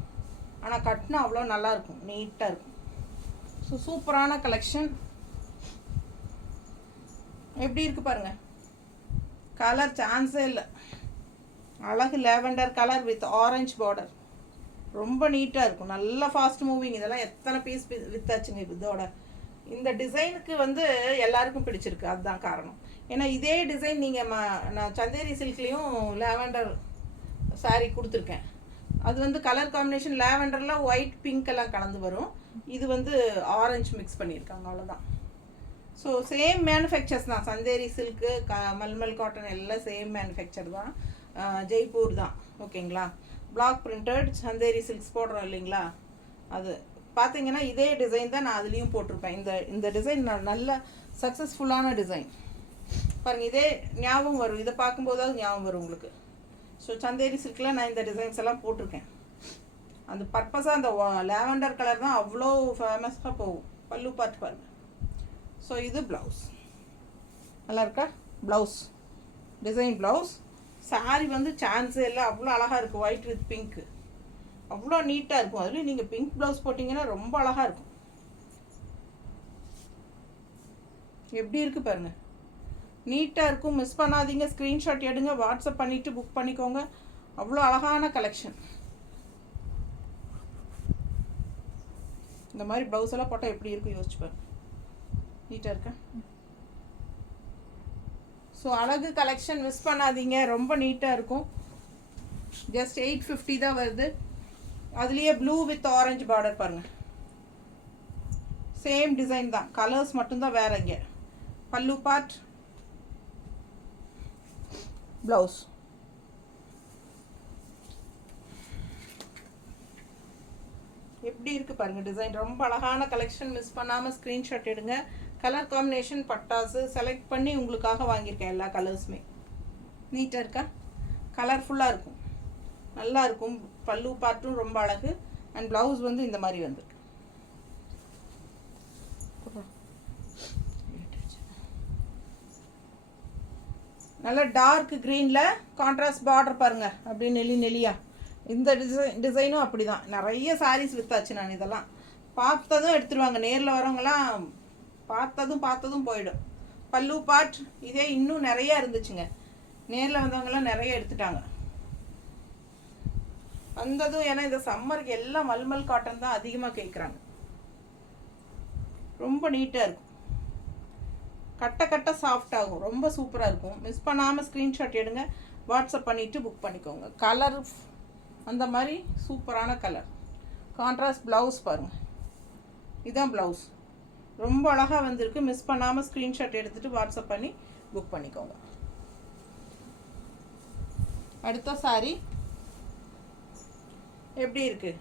ஆனால் கட்டினா அவ்வளோ நல்லாயிருக்கும், நீட்டாக இருக்கும். ஸோ சூப்பரான கலெக்ஷன். எப்படி இருக்குது பாருங்கள், கலர் சான்ஸே இல்லை, அழகு lavender colour with orange border, ரொம்ப நீட்டாக இருக்கும், நல்லா ஃபாஸ்ட் மூவிங். இதெல்லாம் எத்தனை பீஸ் வித்தாச்சுங்க இதோட. இந்த டிசைனுக்கு வந்து எல்லாருக்கும் பிடிச்சிருக்கு, அதுதான் காரணம். ஏன்னா இதே டிசைன் நீங்கள் நான் சந்தேரி சில்க்லேயும் லேவெண்டர் சாரீ கொடுத்துருக்கேன். அது வந்து கலர் காம்பினேஷன் லேவெண்டரில் ஒயிட் பிங்க் எல்லாம் கலந்து வரும், இது வந்து ஆரஞ்சு மிக்ஸ் பண்ணியிருக்காங்க, அவ்வளோதான். ஸோ சேம் மேனுஃபேக்சர்ஸ் தான், சந்தேரி சில்க்கு மல்மல் காட்டன் எல்லாம் சேம் மேனுஃபேக்சர் தான், ஜெய்ப்பூர் தான். ஓகேங்களா, பிளாக் பிரிண்டட் சந்தேரி சில்க்ஸ் போடுறோம் இல்லைங்களா, அது பார்த்தீங்கன்னா இதே டிசைன் தான் நான் அதுலேயும் போட்டிருப்பேன். இந்த டிசைன் நல்ல சக்ஸஸ்ஃபுல்லான டிசைன் பாருங்கள், இதே ஞாபகம் வரும், இதை பார்க்கும்போதாவது ஞாபகம் வரும் உங்களுக்கு. ஸோ சந்தேரி சில்கில் நான் இந்த டிசைன்ஸ் எல்லாம் போட்டிருக்கேன். அந்த பர்பஸாக அந்த லேவெண்டர் கலர் தான் அவ்வளோ ஃபேமஸாக போகும். பல்லு பார்த்து பாருங்கள். ஸோ இது ப்ளவுஸ் நல்லா இருக்கா, ப்ளவுஸ் டிசைன் ப்ளவுஸ். சாரி வந்து சான்ஸே இல்லை, அவ்வளோ அழகாக இருக்குது, ஒயிட் வித் பிங்க்கு, அவ்வளோ நீட்டாக இருக்கும். அதுலேயும் நீங்கள் பிங்க் ப்ளவுஸ் போட்டிங்கன்னா ரொம்ப அழகாக இருக்கும். எப்படி இருக்குது பாருங்கள், நீட்டாக இருக்கும், மிஸ் பண்ணாதீங்க. ஸ்க்ரீன்ஷாட் எடுங்க, வாட்ஸ்அப் பண்ணிவிட்டு புக் பண்ணிக்கோங்க. அவ்வளோ அழகான கலெக்ஷன். இந்த மாதிரி ப்ளவுஸ் எல்லாம் போட்டால் எப்படி இருக்கும் யோசிச்சு பாருங்க, நீட்டாக இருக்கா. ஸோ அழகு கலெக்ஷன் மிஸ் பண்ணாதீங்க, ரொம்ப நீட்டாக இருக்கும். ஜஸ்ட் 850 தான் வருது. அதுலேயே ப்ளூ வித் ஆரஞ்சு பார்டர் பாருங்கள், சேம் டிசைன் தான், கலர்ஸ் மட்டும்தான் வேற. இங்கே பல்லு பார்ட், ப்ளவுஸ். எப்படி இருக்குது பாருங்கள் டிசைன், ரொம்ப அழகான கலெக்ஷன். மிஸ் பண்ணாமல் ஸ்க்ரீன்ஷாட் எடுங்க. கலர் காம்பினேஷன் பட்டாசு செலக்ட் பண்ணி உங்களுக்காக வாங்கியிருக்கேன், எல்லா கலர்ஸுமே. நீட்டாக இருக்கா, கலர்ஃபுல்லாக இருக்கும், நல்லா இருக்கும். பல்லு பார்ட்டும் ரொம்ப அழகு. அண்ட் ப்ளவுஸ் வந்து இந்த மாதிரி வந்திருக்கு. நல்ல டார்க் க்ரீனில் கான்ட்ராஸ்ட் பார்டர் பாருங்கள், அப்படியே நெளியா. இந்த டிசைனும் அப்படி தான். நிறைய சாரீஸ் வித்தாச்சு நான். இதெல்லாம் பார்த்ததும் எடுத்துருவாங்க, நேரில் வரவங்களாம் பார்த்ததும் போயிடும். பல்லு பார்ட் இதே இன்னும் நிறையா இருந்துச்சுங்க, நேரில் வந்தவங்களாம் நிறைய எடுத்துட்டாங்க வந்ததும். ஏன்னா இந்த சம்மருக்கு எல்லாம் மல்மல் காட்டன் தான் அதிகமாக கேட்குறாங்க. ரொம்ப நீட்டாக இருக்கும், கட்ட சாஃப்ட் ஆகும், ரொம்ப சூப்பராக இருக்கும். மிஸ் பண்ணாமல் ஸ்க்ரீன்ஷாட் எடுங்க, வாட்ஸ்அப் பண்ணிவிட்டு புக் பண்ணிக்கோங்க. கலர் அந்த மாதிரி சூப்பரான கலர். கான்ட்ராஸ்ட் ப்ளவுஸ் பாருங்கள், இதுதான் ப்ளவுஸ், ரொம்ப அழகாக வந்திருக்கு. மிஸ் பண்ணாமல் ஸ்க்ரீன்ஷாட் எடுத்துகிட்டு வாட்ஸ்அப் பண்ணி புக் பண்ணிக்கோங்க. அடுத்த சாரீ எப்படி இருக்குது,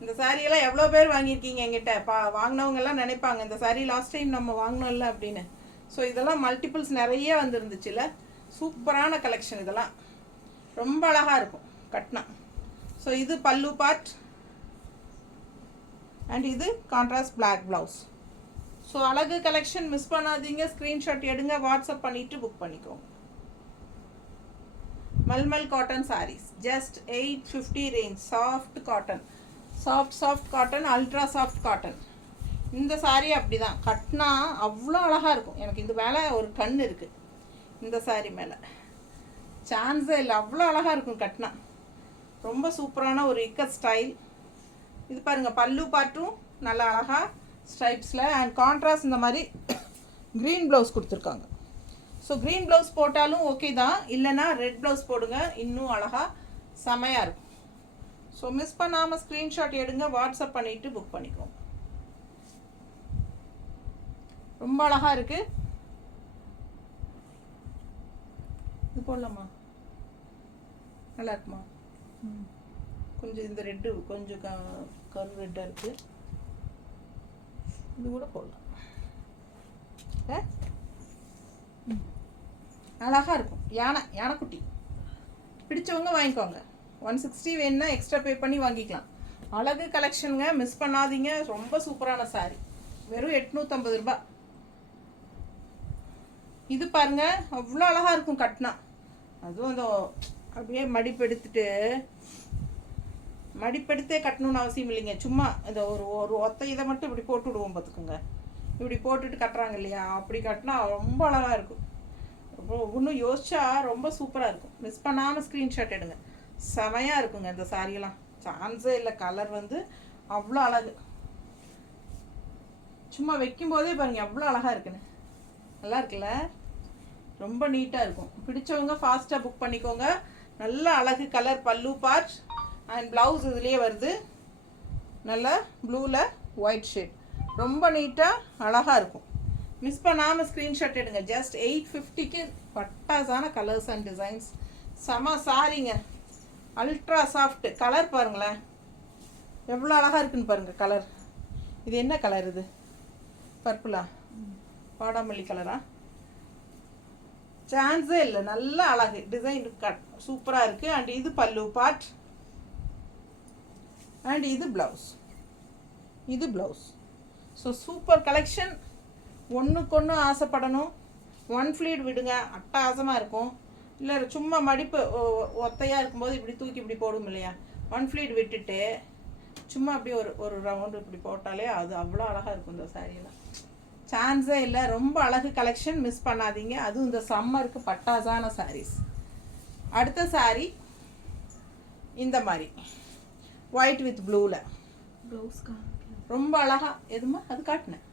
இந்த சாரியெல்லாம் எவ்வளோ பேர் வாங்கியிருக்கீங்க எங்கிட்ட? வாங்கினவங்கெல்லாம் நினைப்பாங்க இந்த சாரீ லாஸ்ட் டைம் நம்ம வாங்கினோம்ல அப்படின்னு. ஸோ இதெல்லாம் மல்டிபிள்ஸ் நிறைய வந்துருந்துச்சுல்ல, சூப்பரான கலெக்ஷன். இதெல்லாம் ரொம்ப அழகாக இருக்கும் கட்னா. ஸோ இது பல்லு பார்ட் அண்ட் இது கான்ட்ராஸ்ட் பிளாக் ப்ளவுஸ். ஸோ அழகு கலெக்ஷன் மிஸ் பண்ணாதீங்க, ஸ்க்ரீன்ஷாட் எடுங்க, வாட்ஸ்அப் பண்ணிவிட்டு புக் பண்ணிக்கோங்க. Malmal cotton saris just 850 range. Soft cotton, soft cotton, ultra soft cotton. இந்த சாரீ அப்படி தான், கட்டினா அவ்வளோ அழகாக இருக்கும். எனக்கு இது மேலே ஒரு கண் இருக்குது, இந்த சாரீ மேலே சான்ஸே இல்லை, அவ்வளோ அழகாக இருக்கும் கட்டினா. ரொம்ப சூப்பரான ஒரு இக்கட் ஸ்டைல். இது பாருங்கள், பல்லு பார்ட்டும் நல்லா அழகாக ஸ்ட்ரைப்ஸில் அண்ட் கான்ட்ராஸ்ட் இந்த மாதிரி க்ரீன் ப்ளவுஸ் கொடுத்துருக்காங்க. ஸோ க்ரீன் ப்ளவுஸ் போட்டாலும் ஓகே தான், இல்லைனா ரெட் ப்ளவுஸ் போடுங்க, இன்னும் அழகாக செமையாக இருக்கும். ஸோ மிஸ் பண்ணாமல் ஸ்க்ரீன்ஷாட் எடுங்க, வாட்ஸ்அப் பண்ணிவிட்டு புக் பண்ணிக்கோங்க. ரொம்ப அழகாக இருக்குது. இது போடலாமா? நல்லா இருக்குமா? கொஞ்சம் இந்த ரெட்டு கொஞ்சம் கரு ரெட்டாக இருக்குது. இது கூட போடலாம். அழகாக இருக்கும். யானைக்குட்டி பிடிச்சவங்க வாங்கிக்கோங்க. 160 வேணுன்னா எக்ஸ்ட்ரா பே பண்ணி வாங்கிக்கலாம். அழகு கலெக்ஷனுங்க, மிஸ் பண்ணாதீங்க. ரொம்ப சூப்பரான சாரி, வெறும் 850 ரூபாய். இது பாருங்க, அவ்வளோ அழகாக இருக்கும் கட்டினா. அதுவும் அந்த அப்படியே மடிப்பெடுத்தே கட்டணும்னு அவசியம் இல்லைங்க. சும்மா இந்த ஒரு ஒத்தை இதை மட்டும் இப்படி போட்டு விடுவோம் பார்த்துக்குங்க. இப்படி போட்டுட்டு கட்டுறாங்க இல்லையா, அப்படி கட்டினா ரொம்ப அழகாக இருக்கும். இன்னும் யோசிச்சா ரொம்ப சூப்பராக இருக்கும். மிஸ் பண்ணாமல் ஸ்க்ரீன்ஷாட் எடுங்க. செமையாக இருக்குங்க இந்த சாரியெல்லாம், சான்ஸே இல்லை. கலர் வந்து அவ்வளோ அழகு. சும்மா வைக்கும்போதே பாருங்க எவ்வளோ அழகாக இருக்குன்னு. நல்லா இருக்குல்ல? ரொம்ப நீட்டாக இருக்கும். பிடிச்சவங்க ஃபாஸ்ட்டாக புக் பண்ணிக்கோங்க. நல்ல அழகு கலர் பல்லு பார்ட் அண்ட் ப்ளவுஸ் இதுலேயே வருது. நல்ல ப்ளூவில் ஒயிட் ஷேட், ரொம்ப நீட்டாக அழகாக இருக்கும். மிஸ் பண்ணாமல் ஸ்க்ரீன்ஷாட் எடுங்க. ஜஸ்ட் 850க்கு பட்டாசான கலர்ஸ் அண்ட் டிசைன்ஸ். செம சாரிங்க, அல்ட்ரா சாஃப்ட். கலர் பாருங்களேன் எவ்வளோ அழகாக இருக்குன்னு பாருங்கள் கலர். இது என்ன கலர்? இது பர்பிளா, பாடாமல்லி கலரா? சான்ஸே இல்லை. நல்ல அழகு டிசைன் சூப்பராக இருக்குது. அண்ட் இது பல்லு பார்ட் அண்ட் இது ப்ளவுஸ். So super collection. ஒன்றுக்கொன்று ஆசைப்படணும். 1 ஃப்ளீட் விடுங்க, அட்டகாசமாக இருக்கும். இல்லை சும்மா மடிப்பு ஒத்தையாக இருக்கும்போது இப்படி தூக்கி இப்படி போடும் இல்லையா, 1 ஃப்ளீட் விட்டுட்டு சும்மா அப்படியே ஒரு ரவுண்டு இப்படி போட்டாலே அது அவ்வளோ அழகாக இருக்கும். இந்த சாரியெல்லாம் சான்ஸே இல்லை. ரொம்ப அழகு கலெக்ஷன், மிஸ் பண்ணாதீங்க. அதுவும் இந்த சம்மருக்கு பட்டாசான சாரீஸ். அடுத்த சாரீ இந்த மாதிரி ஒயிட் வித் ப்ளூவில் ரொம்ப அழகா. எதுமா அது காட்டினேன்.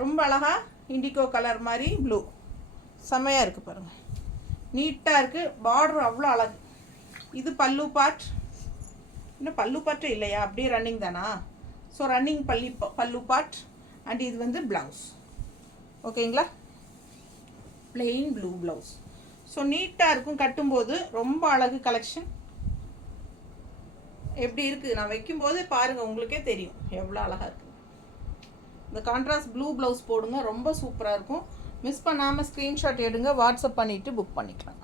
ரொம்ப அழகா இண்டிகோ கலர் மாதிரி ப்ளூ, செம்மையாக இருக்குது பாருங்கள். நீட்டாக இருக்குது. பார்டர் அவ்வளோ அழகு. இது பல்லு பார்ட். இன்னும் பல்லு பார்ட்டே இல்லையா, அப்படியே ரன்னிங் தானா? ஸோ ரன்னிங் பல்லு பார்ட் அண்ட் இது வந்து ப்ளவுஸ். ஓகேங்களா? Plain blue blouse. ஸோ நீட்டாக இருக்கும் கட்டும்போது. ரொம்ப அழகு கலெக்ஷன். எப்படி இருக்குது நான் வைக்கும்போதே பாருங்கள், உங்களுக்கே தெரியும் எவ்வளோ அழகாக இருக்குது. இந்த கான்ட்ராஸ்ட் ப்ளூ ப்ளவுஸ் போடுங்க, ரொம்ப சூப்பராக இருக்கும். மிஸ் பண்ணாமல் ஸ்க்ரீன்ஷாட் எடுங்க, வாட்ஸ்அப் பண்ணிவிட்டு புக் பண்ணிக்கலாம்.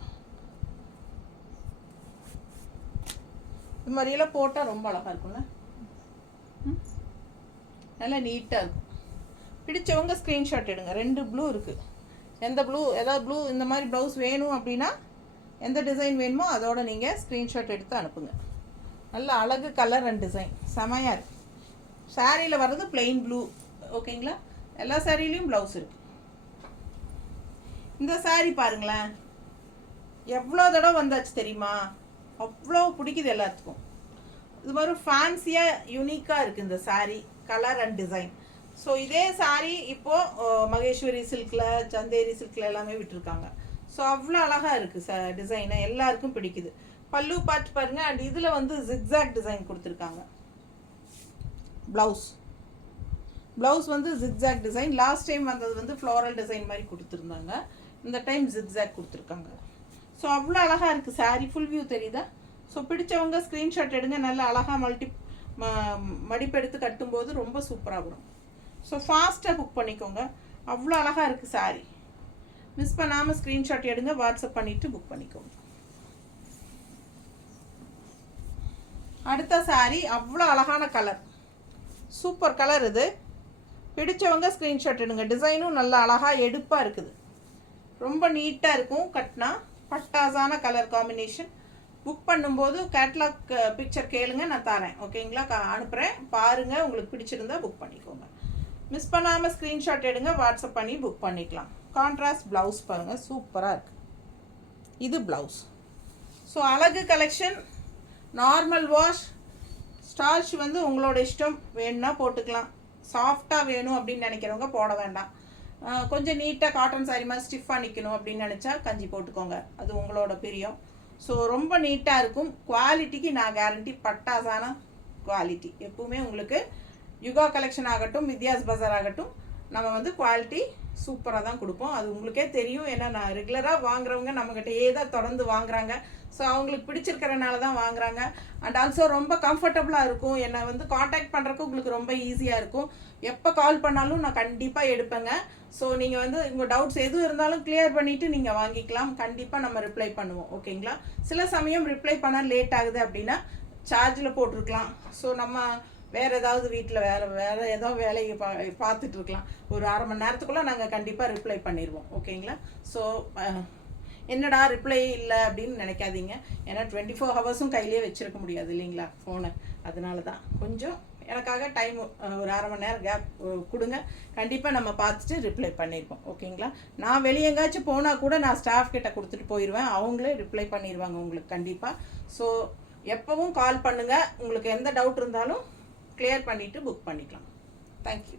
இது மாதிரியெல்லாம் போட்டால் ரொம்ப அழகாக இருக்கும்ல, நல்லா நீட்டாக இருக்கும். பிடிச்சவங்க ஸ்க்ரீன்ஷாட் எடுங்க. 2 ப்ளூ இருக்குது. எந்த ப்ளூ, ஏதாவது ப்ளூ இந்த மாதிரி ப்ளவுஸ் வேணும் அப்படின்னா எந்த டிசைன் வேணுமோ அதோட நீங்கள் ஸ்க்ரீன்ஷாட் எடுத்து அனுப்புங்க. நல்ல அழகு கலர் அண்ட் டிசைன் செமையாக இருக்குது. சாரியில் வர்றது பிளெயின் ப்ளூ. ஓகேங்களா? எல்லா சாரிலையும் ப்ளவுஸ் இருக்குது. இந்த சாரி பாருங்களேன் எவ்வளோ தடவை வந்தாச்சு தெரியுமா, அவ்வளோ பிடிக்குது எல்லாத்துக்கும். இது மாதிரி ஃபேன்சியாக யூனிக்காக இருக்குது இந்த sorry colour and design. So இதே சாரி இப்போது மகேஸ்வரி சில்கில், சந்தேரி சில்கில் எல்லாமே விட்டுருக்காங்க. ஸோ அவ்வளோ அழகாக இருக்குது டிசைனை, எல்லாருக்கும் பிடிக்குது. பல்லு பார்த்து பாருங்கள். அண்ட் இதில் வந்து ஜிக்ஸாக் டிசைன் கொடுத்துருக்காங்க. ப்ளவுஸ் வந்து ஜிக்ஸாக் டிசைன். லாஸ்ட் டைம் வந்தது வந்து ஃப்ளோரல் டிசைன் மாதிரி கொடுத்துருந்தாங்க. இந்த டைம் ஜிக்ஸாக் கொடுத்துருக்காங்க. ஸோ அவ்வளோ அழகாக இருக்குது சாரி. ஃபுல் வியூ தெரியுதா? ஸோ பிடிச்சவங்க ஸ்க்ரீன்ஷாட் எடுங்க. நல்லா அழகாக மடிப்பெடுத்து கட்டும்போது ரொம்ப சூப்பராக வரும். ஸோ ஃபாஸ்ட்டாக புக் பண்ணிக்கோங்க. அவ்வளோ அழகாக இருக்குது சாரி. மிஸ் பண்ணாமல் ஸ்க்ரீன்ஷாட் எடுங்க, வாட்ஸ்அப் பண்ணிவிட்டு புக் பண்ணிக்கோங்க. அடுத்த சாரி அவ்வளோ அழகான கலர், சூப்பர் கலர். இது பிடிச்சவங்க ஸ்க்ரீன்ஷாட் எடுங்க. டிசைனும் நல்லா அழகாக எடுப்பாக இருக்குது. ரொம்ப நீட்டாக இருக்கும் கட்டினா. பட்டாசான கலர் காம்பினேஷன். புக் பண்ணும்போது கேட்லாக் பிக்சர் கேளுங்க, நான் தரேன். ஓகேங்களா? அனுப்புகிறேன், பாருங்கள். உங்களுக்கு பிடிச்சிருந்தா புக் பண்ணிக்கோங்க. மிஸ் பண்ணாமல் ஸ்க்ரீன்ஷாட் எடுங்க, வாட்ஸ்அப் பண்ணி புக் பண்ணிக்கலாம். கான்ட்ராஸ்ட் ப்ளவுஸ் பாருங்கள், சூப்பராக இருக்குது. இது ப்ளவுஸ். ஸோ அழகு கலெக்ஷன். நார்மல் வாஷ், ஸ்டார்ச் வந்து உங்களோட இஷ்டம், வேணும்னா போட்டுக்கலாம். சாஃப்டாக வேணும் அப்படின்னு நினைக்கிறவங்க போட வேண்டாம். கொஞ்சம் நீட்டாக காட்டன் சாரி மாதிரி ஸ்டிஃபாக நிற்கணும் அப்படின்னு நினச்சா கஞ்சி போட்டுக்கோங்க, அது உங்களோட பிரியம். ஸோ ரொம்ப நீட்டாக இருக்கும். குவாலிட்டிக்கு நான் கேரண்டி, பட்டாசான குவாலிட்டி. எப்பவுமே உங்களுக்கு யுகா கலெக்ஷன் ஆகட்டும், வித்யாஸ் பஜார் ஆகட்டும், நம்ம வந்து குவாலிட்டி சூப்பராக தான் கொடுப்போம். அது உங்களுக்கே தெரியும். ஏன்னா நான் ரெகுலராக வாங்குறவங்க நம்மக்கிட்டே தான் தொடர்ந்து வாங்குறாங்க. ஸோ அவங்களுக்கு பிடிச்சிருக்கிறனால தான் வாங்குறாங்க. அண்ட் ஆல்சோ ரொம்ப கம்ஃபர்டபுளாக இருக்கும். என்னை வந்து காண்டாக்ட் பண்ணுறதுக்கு உங்களுக்கு ரொம்ப ஈஸியாக இருக்கும். எப்போ கால் பண்ணாலும் நான் கண்டிப்பாக எடுப்பேங்க. ஸோ நீங்கள் வந்து உங்கள் டவுட்ஸ் எதுவும் இருந்தாலும் கிளியர் பண்ணிவிட்டு நீங்கள் வாங்கிக்கலாம். கண்டிப்பாக நம்ம ரிப்ளை பண்ணுவோம். ஓகேங்களா? சில சமயம் ரிப்ளை பண்ண லேட் ஆகுது அப்படின்னா சார்ஜில் போட்டிருக்கலாம். ஸோ நம்ம வேறு ஏதாவது வீட்டில் வேறு ஏதோ வேலையை பார்த்துட்டு இருக்கலாம். ஒரு அரை மணி நேரத்துக்குள்ளே நாங்கள் கண்டிப்பாக ரிப்ளை பண்ணிடுவோம். ஓகேங்களா? ஸோ என்னடா ரிப்ளை இல்லை அப்படின்னு நினைக்காதீங்க. ஏன்னா 24 ஹவர்ஸும் கையிலே வச்சுருக்க முடியாது இல்லைங்களா ஃபோனை. அதனால தான் கொஞ்சம் எனக்காக டைம் ஒரு அரை மணி நேரம் கேப் கொடுங்க. கண்டிப்பாக நம்ம பார்த்துட்டு ரிப்ளை பண்ணியிருப்போம். ஓகேங்களா? நான் வெளியே எங்கேயாச்சும் போனால் கூட நான் ஸ்டாஃப் கிட்ட கொடுத்துட்டு போயிடுவேன். அவங்களே ரிப்ளை பண்ணிடுவாங்க உங்களுக்கு கண்டிப்பாக. ஸோ எப்போவும் கால் பண்ணுங்கள். உங்களுக்கு எந்த டவுட் இருந்தாலும் கிளியர் பண்ணிவிட்டு புக் பண்ணிக்கலாம். தேங்க்யூ.